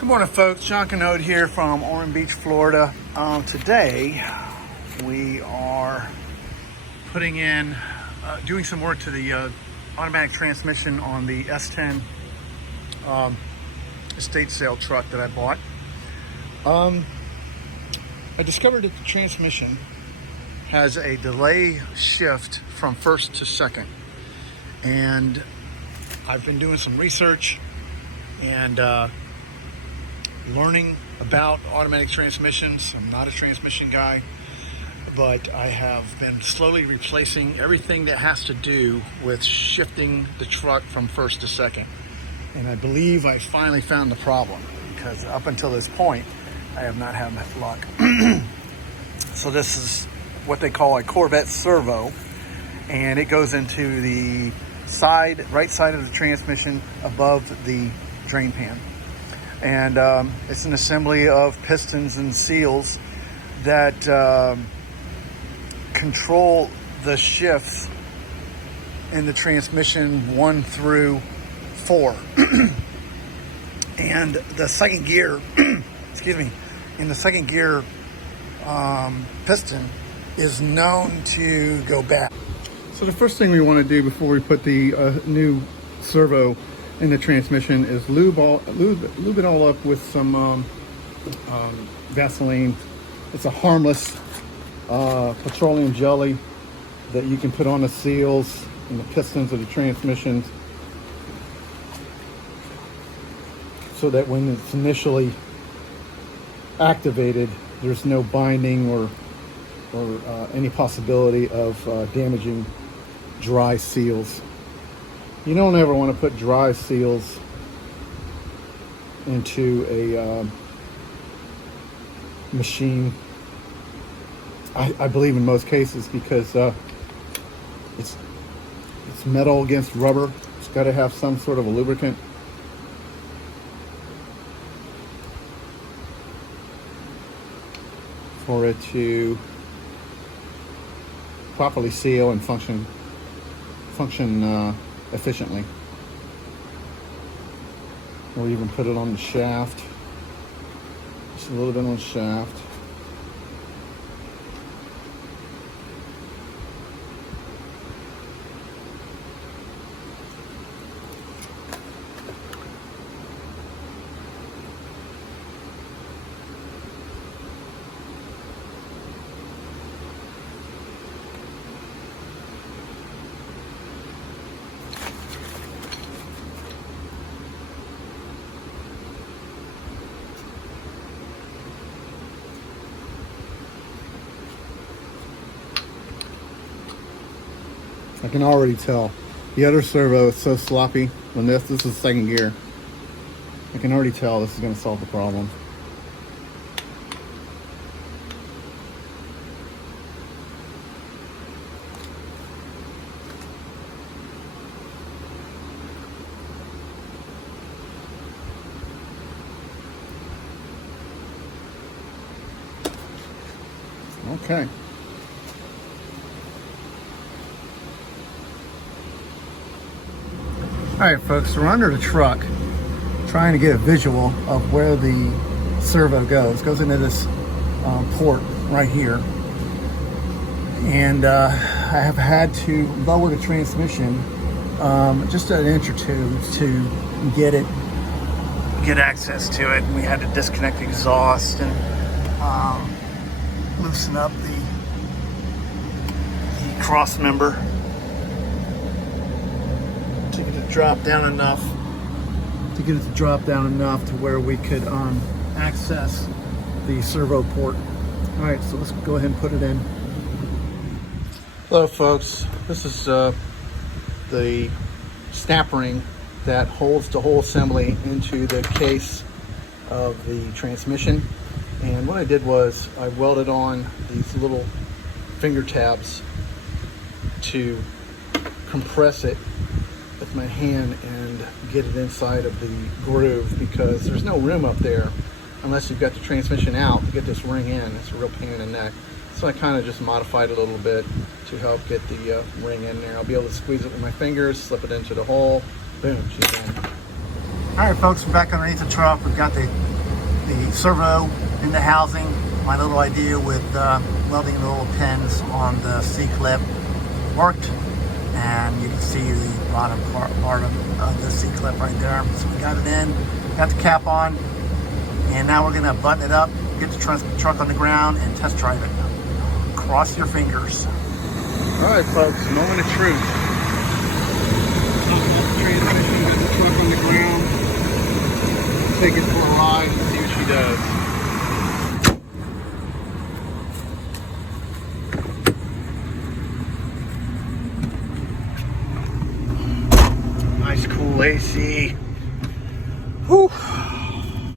Good morning, folks. John Canode here from Ormond Beach, Florida. Today, we are putting in, doing some work to the automatic transmission on the S10 estate sale truck that I bought. I discovered that the transmission has a delay shift from first to second. And I've been doing some research and learning about automatic transmissions. I'm not a transmission guy, but I have been slowly replacing everything that has to do with shifting the truck from first to second. And I believe I finally found the problem, because up until this point, I have not had that luck. So this is what they call a Corvette servo, and it goes into the right side of the transmission above the drain pan. And it's an assembly of pistons and seals that control the shifts in the transmission 1 through 4. And the second gear, excuse me, in the second gear piston is known to go back. So the first thing we want to do before we put the new servo in the transmission is lube it all up with some Vaseline. It's a harmless petroleum jelly that you can put on the seals and the pistons of the transmissions, so that when it's initially activated, there's no binding or any possibility of damaging dry seals. You don't ever want to put dry seals into a machine, I believe, in most cases, because it's metal against rubber. It's got to have some sort of a lubricant. For it to properly seal and function efficiently. Or even put it on the shaft, just a little bit on the shaft. I can already tell. The other servo is so sloppy. When this is second gear, I can already tell this is going to solve the problem. Okay. All right, folks, we're under the truck trying to get a visual of where the servo goes. It goes into this port right here. And I have had to lower the transmission just an inch or two to get access to it. And we had to disconnect the exhaust and loosen up the cross member to get it to drop down enough to where we could access the servo port. All right, so let's go ahead and put it in. Hello, folks. This is the snap ring that holds the whole assembly into the case of the transmission. And what I did was I welded on these little finger tabs to compress it with my hand and get it inside of the groove, because there's no room up there unless you've got the transmission out to get this ring in. It's a real pain in the neck. So I kind of just modified it a little bit to help get the ring in there. I'll be able to squeeze it with my fingers, slip it into the hole, boom, she's in. All right, folks, we're back underneath the truck. We've got the servo in the housing. My little idea with welding the little pins on the C-clip worked, and you can see the bottom part of the C-clip right there. So we got it in, got the cap on, and now we're gonna button it up, get the truck on the ground, and test drive it. Cross your fingers. All right, folks, moment of truth. Transmission, got the truck on the ground. Take it for a ride and see what she does. Nice cool AC. Whew.